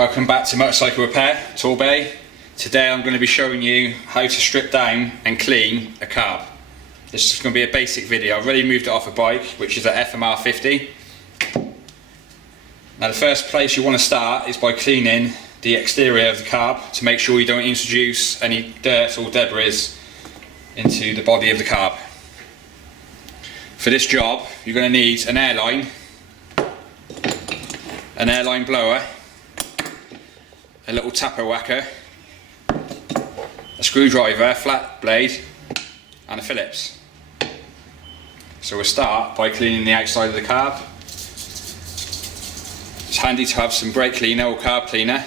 Welcome back to Motorcycle Repair, Torbay. Today I'm going to be showing you how to strip down and clean a carb. This is going to be a basic video. I've already moved it off a bike, which is a FMR 50. Now the first place you want to start is by cleaning the exterior of the carb to make sure you don't introduce any dirt or debris into the body of the carb. For this job you're going to need an airline blower, a little tapper whacker, a screwdriver, flat blade and a Phillips. So we'll start by cleaning the outside of the carb. It's handy to have some brake cleaner or carb cleaner,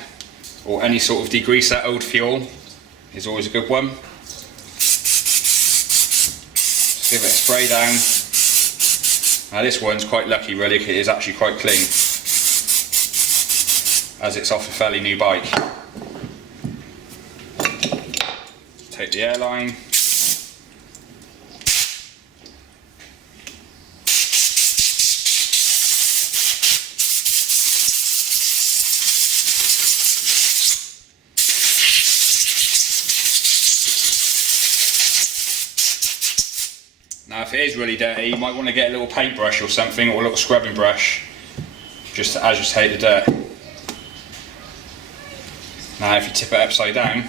or any sort of degreaser. Old fuel is always a good one. Just give it a spray down. Now this one's quite lucky really, it is actually quite clean, as it's off a fairly new bike. Take the airline. Now if it is really dirty, you might want to get a little paintbrush or something, or a little scrubbing brush, just to agitate the dirt. Now if you tip it upside down,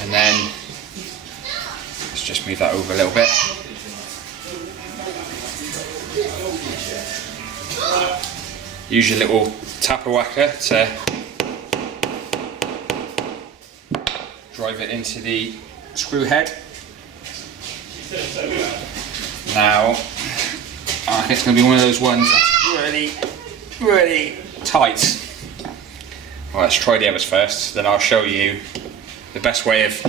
and then let's just move that over a little bit. Use your little tapper whacker to drive it into the screw head. Now I think it's going to be one of those ones that's really tight. Well, let's try the others first, then I'll show you the best way of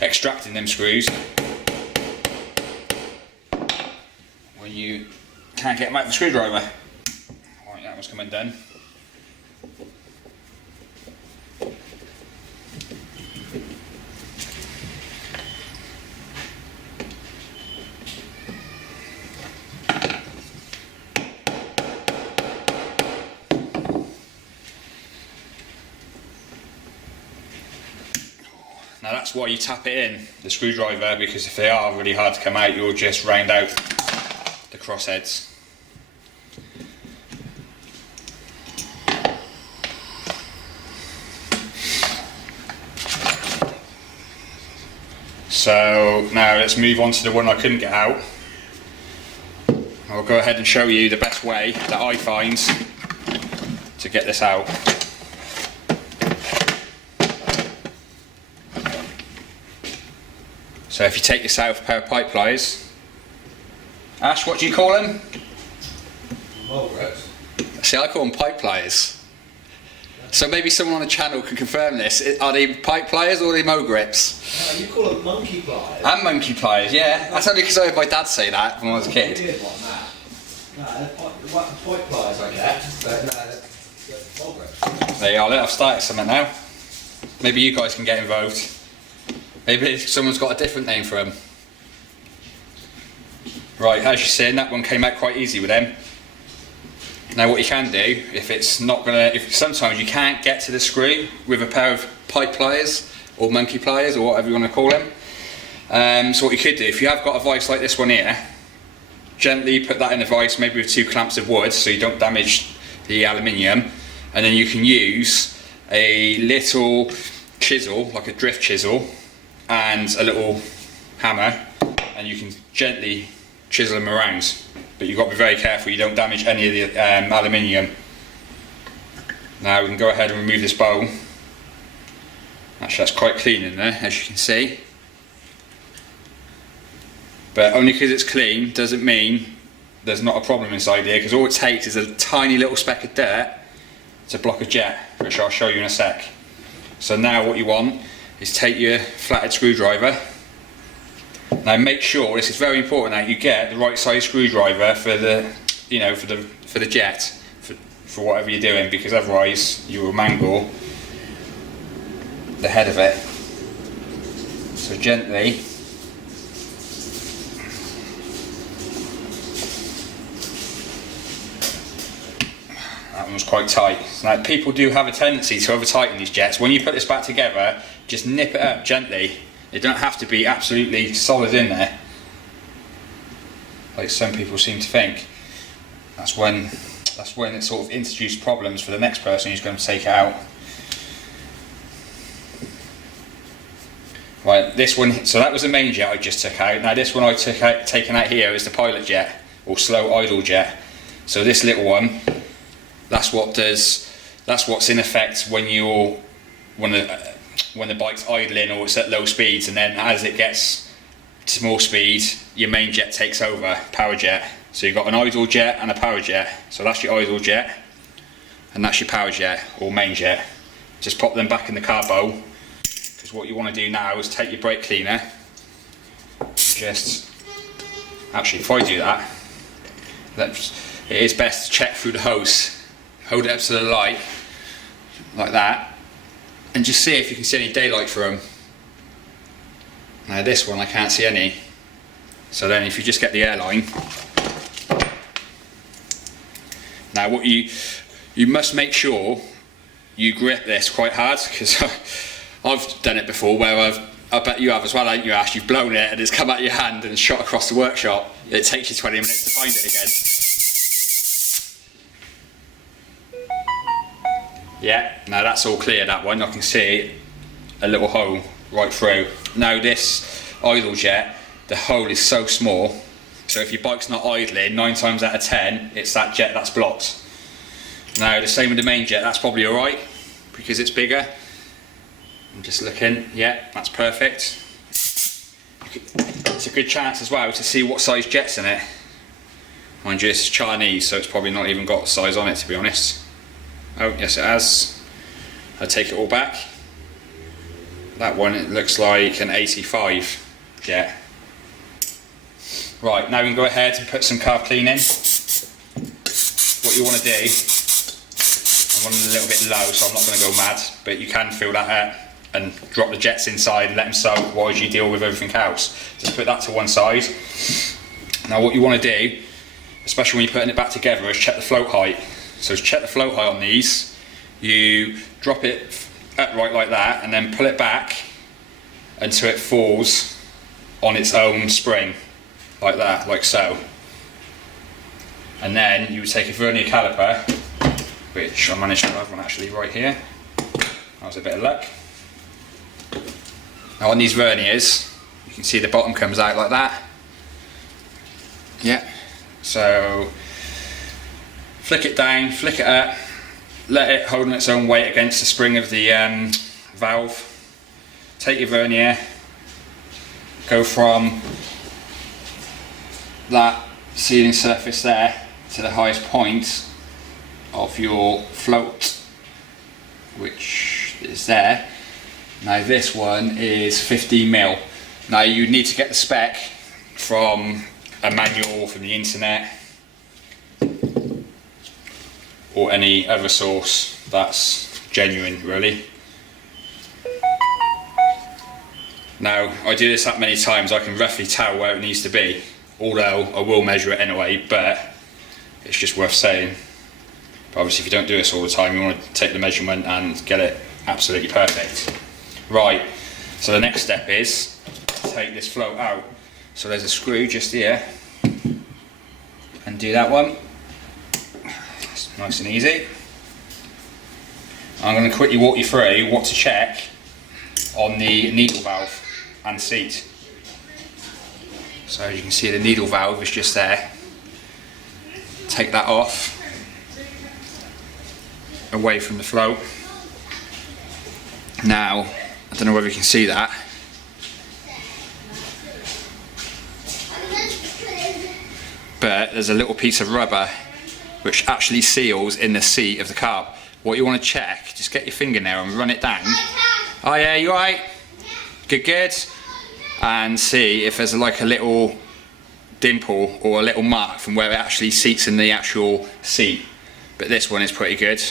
extracting them screws when you can't get them out of the screwdriver. Right, that one's come undone. Now that's why you tap it in, the screwdriver, because if they are really hard to come out, you'll just round out the crossheads. So now let's move on to the one I couldn't get out. I'll go ahead and show you the best way that I find to get this out. So if you take yourself a pair of pipe pliers, Ash, what do you call them? Mulgrets. See, I call them pipe pliers. So maybe someone on the channel can confirm this. Are they pipe pliers or are they Mo-grips? No, you call them monkey pliers. And monkey pliers, yeah. That's only because I heard my dad say that when I was a kid. Weird one, that. No, they're pipe pliers I get, but no, they're Mulgrets. There you are, I've started something now. Maybe you guys can get involved. Maybe someone's got a different name for them. Right, as you're seeing, that one came out quite easy with them. Now what you can do, if sometimes you can't get to the screw with a pair of pipe pliers or monkey pliers or whatever you want to call them. So what you could do, if you have got a vise like this one here, gently put that in a vise, maybe with 2 clamps of wood so you don't damage the aluminium, and then you can use a little chisel, like a drift chisel, and a little hammer, and you can gently chisel them around, but you've got to be very careful you don't damage any of the aluminium. Now we can go ahead and remove this bowl. Actually that's quite clean in there, as you can see, but only because it's clean doesn't mean there's not a problem inside here, because all it takes is a tiny little speck of dirt to block a jet, which I'll show you in a sec. So now what you want is take your flathead screwdriver. Now make sure, this is very important, that you get the right size screwdriver for the, for the jet, for whatever you're doing, because otherwise you will mangle the head of it. So gently one was quite tight. Now people do have a tendency to over tighten these jets. When you put this back together, just nip it up gently. It don't have to be absolutely solid in there, like some people seem to think. That's when it sort of introduces problems for the next person who's going to take it out. Right, this one, so that was the main jet I just took out. Now this one I taken out here is the pilot jet, or slow idle jet. So this little one, that's what's in effect when the bike's idling or it's at low speeds, and then as it gets to more speed, your main jet takes over, power jet. So you've got an idle jet and a power jet. So that's your idle jet, and that's your power jet, or main jet. Just pop them back in the carbo. What you want to do now is take your brake cleaner, just, actually if I do that, it is best to check through the hose, hold it up to the light, like that, and just see if you can see any daylight through them. Now this one I can't see any, so then if you just get the airline, now what you must make sure you grip this quite hard, because I've done it before where I bet you have as well, haven't you, Ash? You've blown it and it's come out of your hand and shot across the workshop. It takes you 20 minutes to find it again. Yeah, now that's all clear, that one. I can see a little hole right through. Now this idle jet, the hole is so small, so if your bike's not idling, 9 times out of 10, it's that jet that's blocked. Now the same with the main jet, that's probably alright, because it's bigger. I'm just looking, yeah, that's perfect. It's a good chance as well to see what size jet's in it. Mind you, it's Chinese, so it's probably not even got size on it, to be honest. Oh, yes it has. I take it all back. That one, it looks like an 85 jet. Right, now we can go ahead and put some carb clean in. What you want to do, I'm running a little bit low, so I'm not going to go mad, but you can fill that up and drop the jets inside and let them soak while you deal with everything else. Just put that to one side. Now what you want to do, especially when you're putting it back together, is check the float height. So to check the float height on these, you drop it upright like that and then pull it back until it falls on its own spring, like that, like so. And then you would take a vernier caliper, which I managed to have one actually right here. That was a bit of luck. Now on these verniers, you can see the bottom comes out like that. Yeah, so flick it down, flick it up, let it hold on its own weight against the spring of the valve. Take your vernier, go from that sealing surface there to the highest point of your float, which is there. Now this one is 15mm. Now you need to get the spec from a manual or from the internet or any other source that's genuine, really. Now I do this that many times I can roughly tell where it needs to be, although I will measure it anyway, but it's just worth saying. But obviously if you don't do this all the time, you want to take the measurement and get it absolutely perfect. Right, so the next step is take this float out. So there's a screw just here, and do that one. It's nice and easy. I'm going to quickly walk you through what to check on the needle valve and seat. So as you can see, the needle valve is just there. Take that off, away from the float. Now, I don't know whether you can see that, but there's a little piece of rubber which actually seals in the seat of the carb. What you want to check, just get your fingernail and run it down. Oh yeah, you alright? Good, good. And see if there's like a little dimple or a little mark from where it actually seats in the actual seat. But this one is pretty good.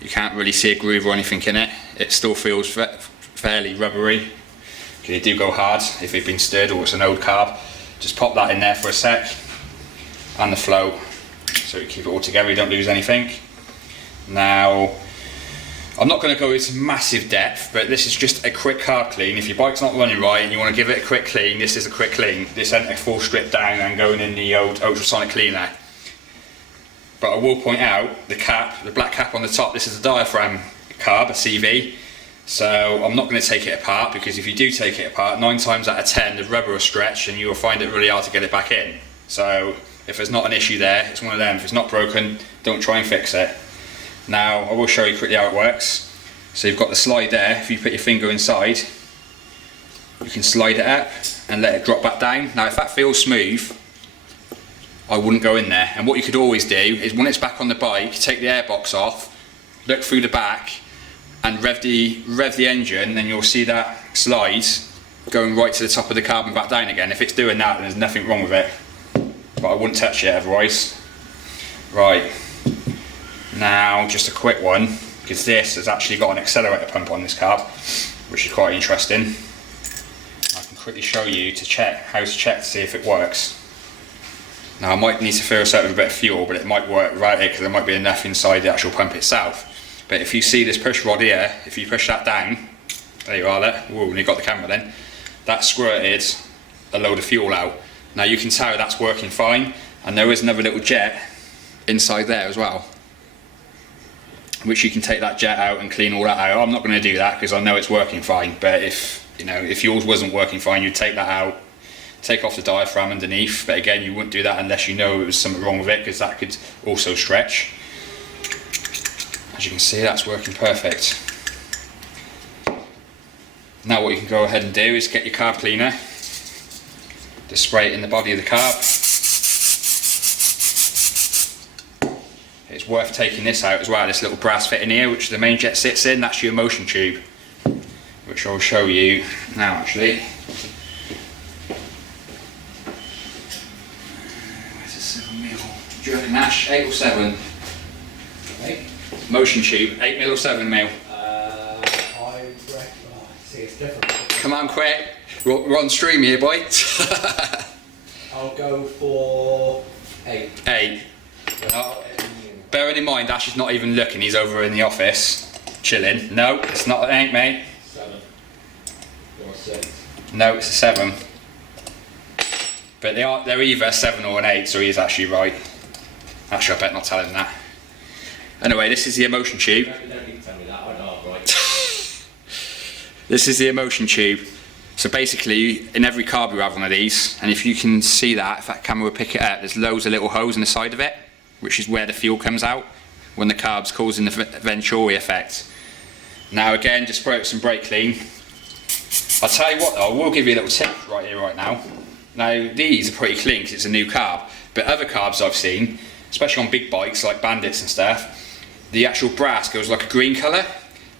You can't really see a groove or anything in it. It still feels fairly rubbery. They do go hard if they've been stirred or it's an old carb. Just pop that in there for a sec. And the float, so you keep it all together, you don't lose anything. Now, I'm not going to go into massive depth, but this is just a quick carb clean. If your bike's not running right and you want to give it a quick clean, this is a quick clean. This ain't a full strip down and going in the old ultrasonic cleaner. But I will point out the cap, the black cap on the top, this is a diaphragm carb, a CV. So I'm not going to take it apart, because if you do take it apart, 9 times out of 10 the rubber will stretch and you will find it really hard to get it back in. So if there's not an issue there, it's one of them. If it's not broken, don't try and fix it. Now I will show you quickly how it works. So you've got the slide there. If you put your finger inside, you can slide it up and let it drop back down. Now if that feels smooth, I wouldn't go in there. And what you could always do is, when it's back on the bike, take the airbox off, look through the back and rev the engine, then you'll see that slide going right to the top of the carb and back down again. If it's doing that, then there's nothing wrong with it. But I wouldn't touch it otherwise. Right. Now, just a quick one, because this has actually got an accelerator pump on this carb, which is quite interesting. I can quickly show you how to check to see if it works. Now, I might need to fill this up with a bit of fuel, but it might work right here because there might be enough inside the actual pump itself. But if you see this push rod here, if you push that down, there you are there, whoa, you got the camera then, that squirted a load of fuel out. Now you can tell that's working fine, and there is another little jet inside there as well, which you can take that jet out and clean all that out. I'm not going to do that because I know it's working fine, but if yours wasn't working fine, you'd take that out, take off the diaphragm underneath, but again you wouldn't do that unless you know it was something wrong with it, because that could also stretch. As you can see, that's working perfect. Now what you can go ahead and do is get your carb cleaner, just spray it in the body of the carb. It's worth taking this out as well, this little brass fit in here, which the main jet sits in, that's your motion tube, which I'll show you now actually. Where's the 7 mil? Do you reckon, Ash? 8 or 7? 8? Motion tube, 8 mil or 7 mil? I reckon, see it's different. Come on quick, we're on stream here, boy. I'll go for 8. 8. Bearing in mind, Ash is not even looking, he's over in the office, chilling. No, it's not an 8, mate. 7. Or 6. No, it's a 7. But they're either a 7 or an 8, so he is actually right. Actually, I better not tell him that. Anyway, this is the emotion tube. You don't need to tell me that, I know I'm right. This is the emotion tube. So basically, in every carb you have one of these, and if you can see that, if that camera will pick it up, there's loads of little holes in the side of it, which is where the fuel comes out when the carb's causing the Venturi effect. Now again, just spray it with some brake clean. I'll tell you what though, I will give you a little tip right here, right now. Now these are pretty clean because it's a new carb, but other carbs I've seen, especially on big bikes like Bandits and stuff, the actual brass goes like a green colour.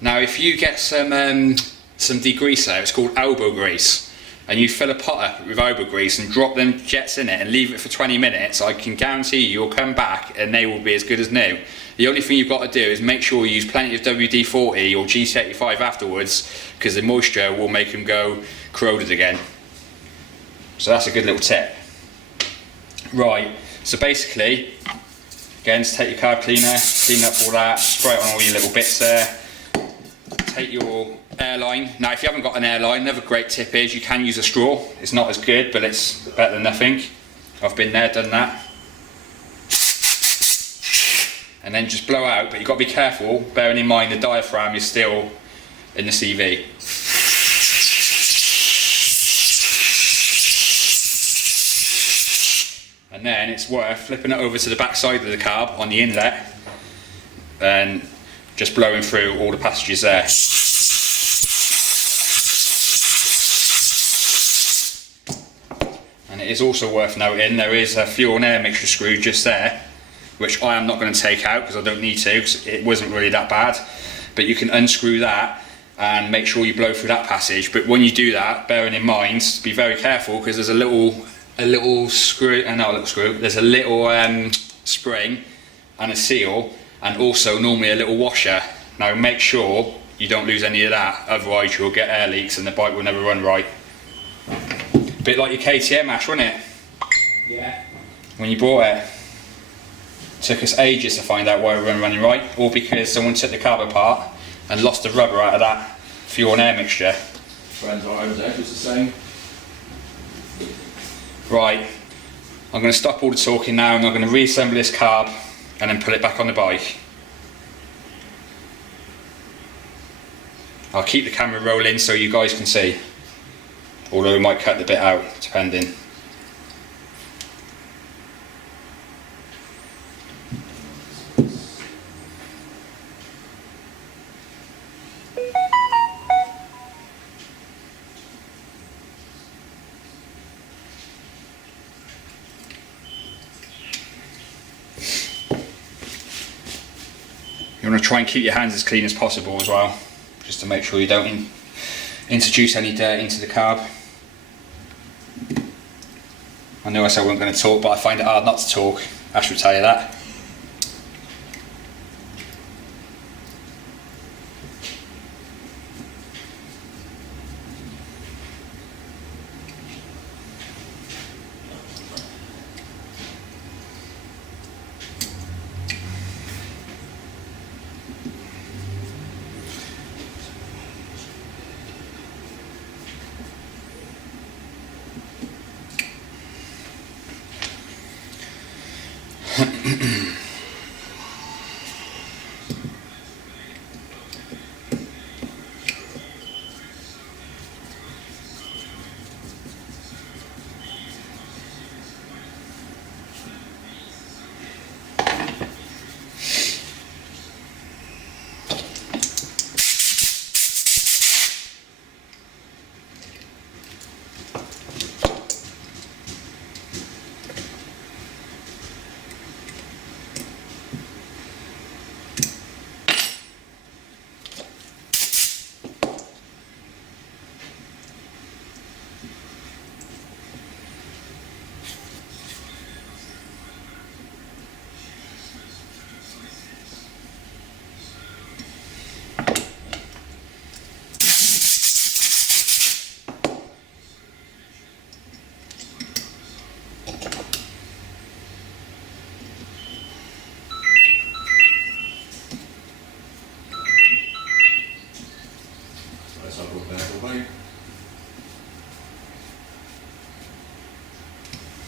Now if you get some degreaser, it's called elbow grease, and you fill a pot up with elbow grease and drop them jets in it and leave it for 20 minutes, I can guarantee you'll come back and they will be as good as new. The only thing you've got to do is make sure you use plenty of WD-40 or GC85 afterwards, because the moisture will make them go corroded again. So that's a good little tip. Right, so basically, again, just take your carb cleaner, clean up all that, spray it on all your little bits there. Take your airline. Now if you haven't got an airline, another great tip is you can use a straw. It's not as good, but it's better than nothing. I've been there, done that. And then just blow out, but you've got to be careful, bearing in mind the diaphragm is still in the CV. And then it's worth flipping it over to the back side of the carb on the inlet and just blowing through all the passages there. And it is also worth noting there is a fuel and air mixture screw just there, which I am not going to take out because I don't need to, because it wasn't really that bad. But you can unscrew that and make sure you blow through that passage. But when you do that, bearing in mind, be very careful, because there's a little screw, not a little screw, there's a little spring and a seal, and also normally a little washer. Now make sure you don't lose any of that, otherwise you'll get air leaks and the bike will never run right. Bit like your KTM, Ash, wasn't it? Yeah. When you bought it. Took us ages to find out why we weren't running right, all because someone took the carb apart and lost the rubber out of that fuel and air mixture. Friends are over there, it's the same. Right, I'm going to stop all the talking now and I'm going to reassemble this carb and then put it back on the bike. I'll keep the camera rolling so you guys can see, although we might cut the bit out depending. You want to try and keep your hands as clean as possible as well, just to make sure you don't introduce any dirt into the carb. I know I said I wasn't going to talk, but I find it hard not to talk. Ash will tell you that.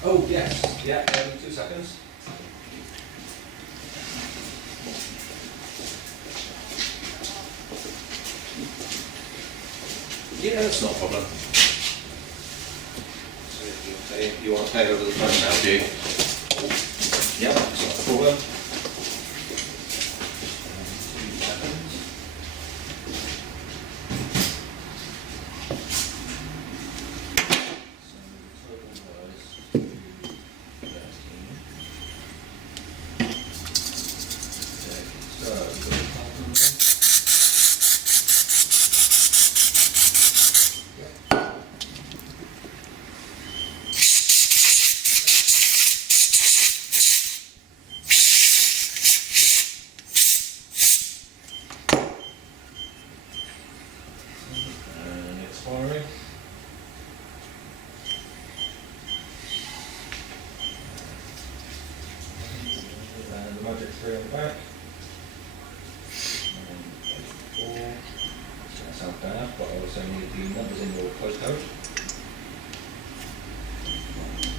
Oh yes, yeah, 2 seconds. Yeah, that's not a problem. So you want to pay over the phone now, do you? Yeah, that's not a problem. 2 seconds. Firing. And the magic 3 on the back. And 4. That sounds fair enough, but I also need the numbers in your postcode.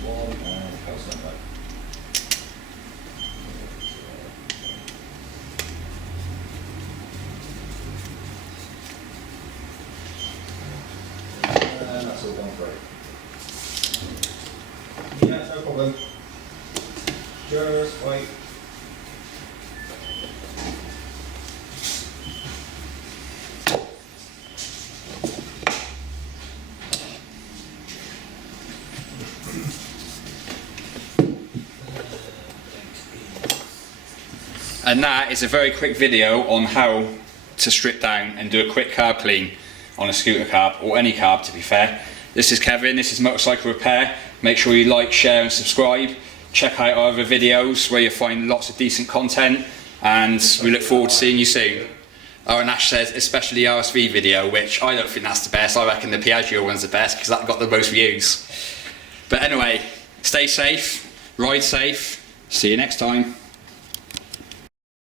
1 and house number. And that's all gone through. Yeah, no problem. Just wait. And that is a very quick video on how to strip down and do a quick carb clean on a scooter carb, or any carb to be fair. This is Kevin, this is Motorcycle Repair. Make sure you like, share and subscribe. Check out our other videos where you'll find lots of decent content, and we look forward to seeing you soon. Oh, and Ash says especially the RSV video, which I don't think that's the best. I reckon the Piaggio one's the best because that got the most views. But anyway, stay safe, ride safe, see you next time.